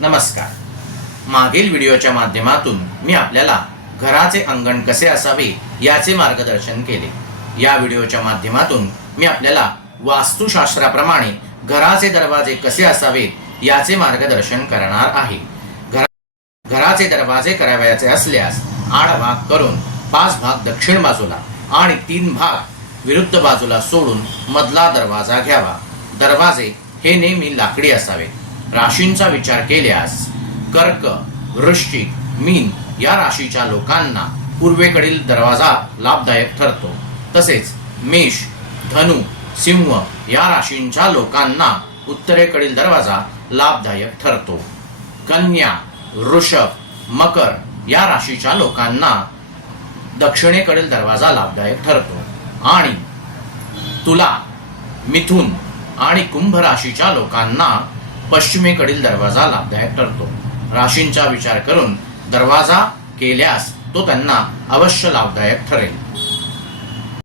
नमस्कार. मागील व्हिडिओच्या माध्यमातून मी आपल्याला घराचे अंगण कसे असावे याचे मार्गदर्शन केले. या व्हिडिओच्या माध्यमातून मी आपल्याला वास्तुशास्त्राप्रमाणे घराचे दरवाजे कसे असावेत याचे मार्गदर्शन करणार आहे. घराचे दरवाजे करावयाचे असल्यास आड भाग करून 5 भाग दक्षिण बाजूला आणि 3 भाग विरुद्ध बाजूला सोडून मधला दरवाजा घ्यावा. दरवाजे हे नेहमी लाकडी असावे. राशींचा विचार केल्यास कर्क, वृश्चिक, मीन या राशीच्या लोकांना पूर्वेकडील दरवाजा लाभदायक ठरतो. तसेच मेष, धनु, सिंह या राशींच्या लोकांना उत्तरेकडील दरवाजा लाभदायक ठरतो. कन्या, वृषभ, मकर या राशीच्या लोकांना दक्षिणेकडील दरवाजा लाभदायक ठरतो आणि तुला, मिथुन आणि कुंभ राशीच्या लोकांना पश्चिमेकडील दरवाजा लाभदायक ठरतो. राशींचा विचार करून दरवाजा केल्यास तो त्यांना अवश्य लाभदायक ठरेल.